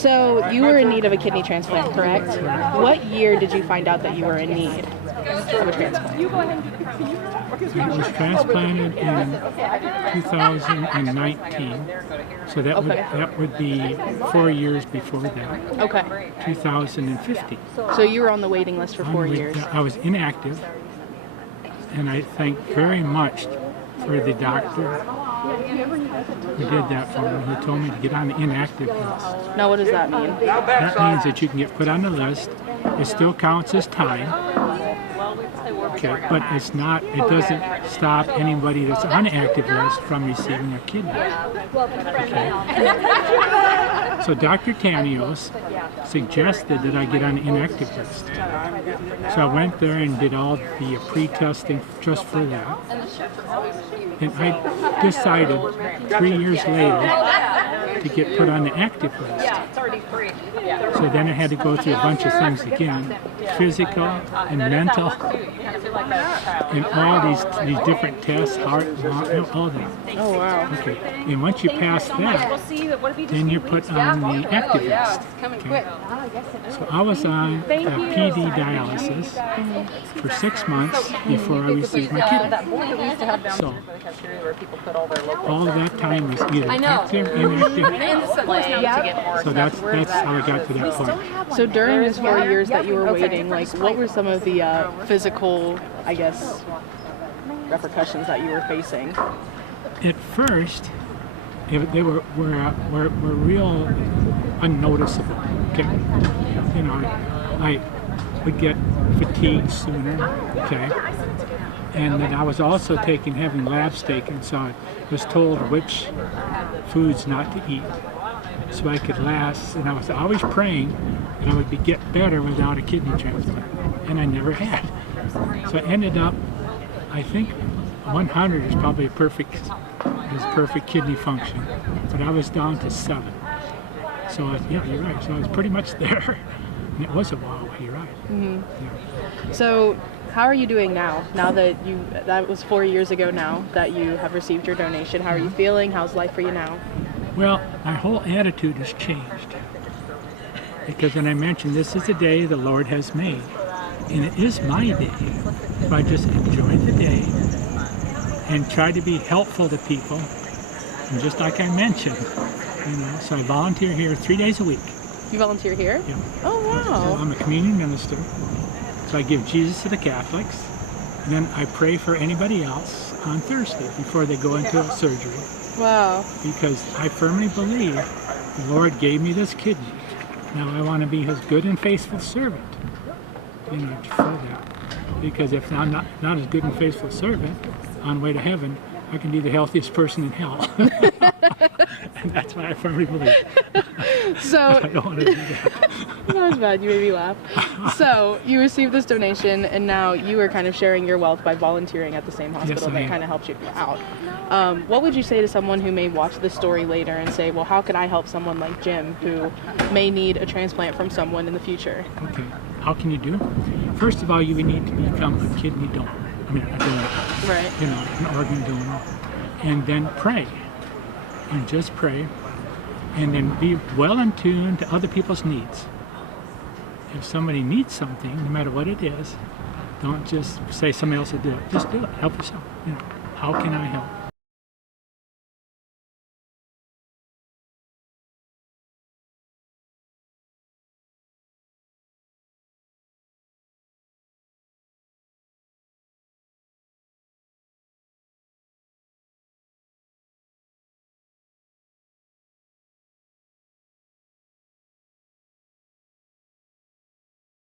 So you were in need of a kidney transplant, correct? What year did you find out that you were in need of a transplant? I was transplanted in 2019, so that would be 4 years before that. Okay. 2050. So you were on the waiting list for 4 years. I was inactive, and I thank very much for the doctor who did that for me. He told me to get on the inactive list. Now, what does that mean? That means that you can get put on the list. It still counts as time. Okay, but it's not. It doesn't stop anybody that's on the active list from receiving a kidney. Okay. So Dr. Tanios suggested that I get on the inactive list. So I went there and did all the pre-testing just for that. And I decided 3 years later to get put on the active list. So then I had to go through a bunch of things again, physical and mental, and all these different tests, heart, all that. Oh, wow. Okay, and once you pass that, then you're put on the active list. Okay. So I was on PD dialysis for 6 months before I received my kidney. So all of that time was either active, inactive. So that's how I got to that point. So during these 4 years that you were waiting, like, what were some of the physical, I guess, repercussions that you were facing? At first, they were real unnoticeable. Okay, you know, I would get fatigued sooner. Okay, and then I was also having labs taken, so I was told which foods not to eat, so I could last. And I was always praying that I would get better without a kidney transplant, and I never had. So I ended up, I think 100 is probably perfect kidney function, but I was down to 7. So yeah, you're right. So I was pretty much there, and it was a while. You're right. Mm-hmm. Yeah. So how are you doing now? Now that that was 4 years ago now that you have received your donation, how are you feeling? How's life for you now? Well, my whole attitude has changed, because when I mentioned this is the day the Lord has made, and it is my day, so I just enjoy the day and try to be helpful to people. And just like I mentioned, so I volunteer here 3 days a week. You volunteer here? Yeah. Oh, wow. So I'm a communion minister. So I give Jesus to the Catholics, and then I pray for anybody else on Thursday before they go into a surgery. Wow. Because I firmly believe the Lord gave me this kidney. Now I want to be His good and faithful servant. For that. Because if I'm not as good and faithful servant, on the way to heaven, I can be the healthiest person in hell. And that's what I firmly believe. So I don't want to do that. That was bad. You made me laugh. So you received this donation, and now you are kind of sharing your wealth by volunteering at the same hospital that kind of helped you out. What would you say to someone who may watch this story later and say, well, how could I help someone like Jim who may need a transplant from someone in the future? Okay. How can you do? First of all, you would need to become a kidney donor. A donor. Right. An organ donor. And then pray. And just pray. And then be well in tune to other people's needs. If somebody needs something, no matter what it is, don't just say somebody else will do it. Just do it. Help yourself. How can I help?